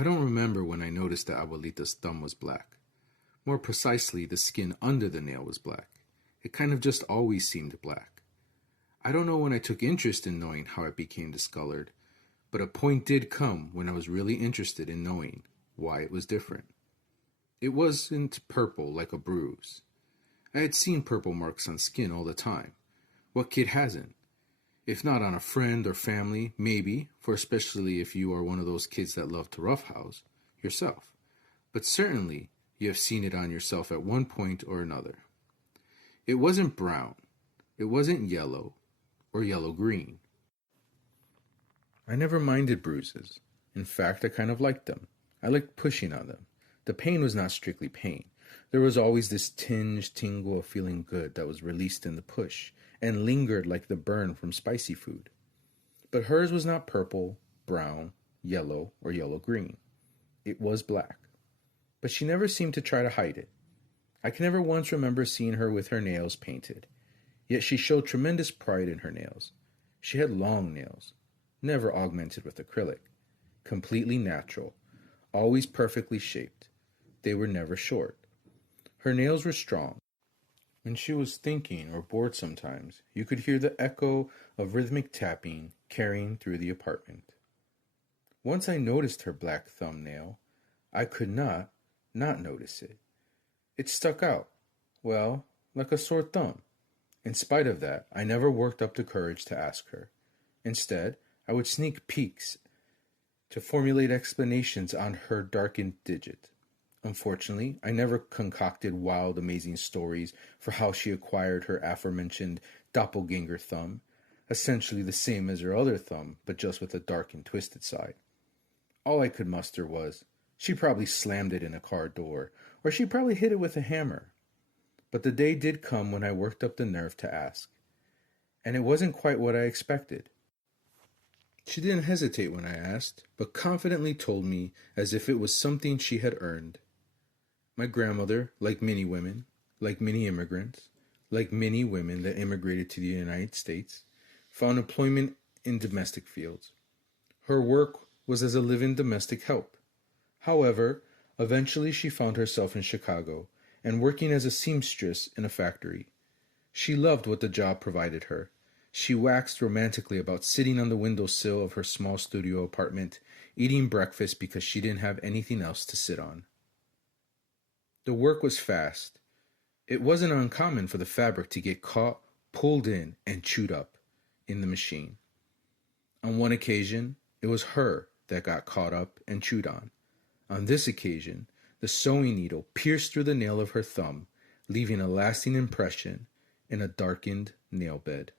I don't remember when I noticed that Abuelita's thumb was black. More precisely, the skin under the nail was black. It kind of just always seemed black. I don't know when I took interest in knowing how it became discolored, but a point did come when I was really interested in knowing why it was different. It wasn't purple like a bruise. I had seen purple marks on skin all the time. What kid hasn't? If not on a friend or family, maybe, for especially if you are one of those kids that love to roughhouse, yourself. But certainly, you have seen it on yourself at one point or another. It wasn't brown. It wasn't yellow or yellow-green. I never minded bruises. In fact, I kind of liked them. I liked pushing on them. The pain was not strictly pain. There was always this tingle of feeling good that was released in the push and lingered like the burn from spicy food. But hers was not purple, brown, yellow, or yellow-green. It was black. But she never seemed to try to hide it. I can never once remember seeing her with her nails painted. Yet she showed tremendous pride in her nails. She had long nails, never augmented with acrylic, completely natural, always perfectly shaped. They were never short. Her nails were strong. When she was thinking or bored sometimes, you could hear the echo of rhythmic tapping carrying through the apartment. Once I noticed her black thumbnail, I could not notice it. It stuck out, well, like a sore thumb. In spite of that, I never worked up the courage to ask her. Instead, I would sneak peeks to formulate explanations on her darkened digit. Unfortunately, I never concocted wild, amazing stories for how she acquired her aforementioned doppelganger thumb, essentially the same as her other thumb, but just with a dark and twisted side. All I could muster was, she probably slammed it in a car door, or she probably hit it with a hammer. But the day did come when I worked up the nerve to ask, and it wasn't quite what I expected. She didn't hesitate when I asked, but confidently told me as if it was something she had earned. My grandmother, like many women, like many immigrants, like many women that immigrated to the United States, found employment in domestic fields. Her work was as a live-in domestic help. However, eventually she found herself in Chicago and working as a seamstress in a factory. She loved what the job provided her. She waxed romantically about sitting on the windowsill of her small studio apartment, eating breakfast because she didn't have anything else to sit on. The work was fast. It wasn't uncommon for the fabric to get caught, pulled in, and chewed up in the machine. On one occasion, it was her that got caught up and chewed on. On this occasion, the sewing needle pierced through the nail of her thumb, leaving a lasting impression in a darkened nail bed.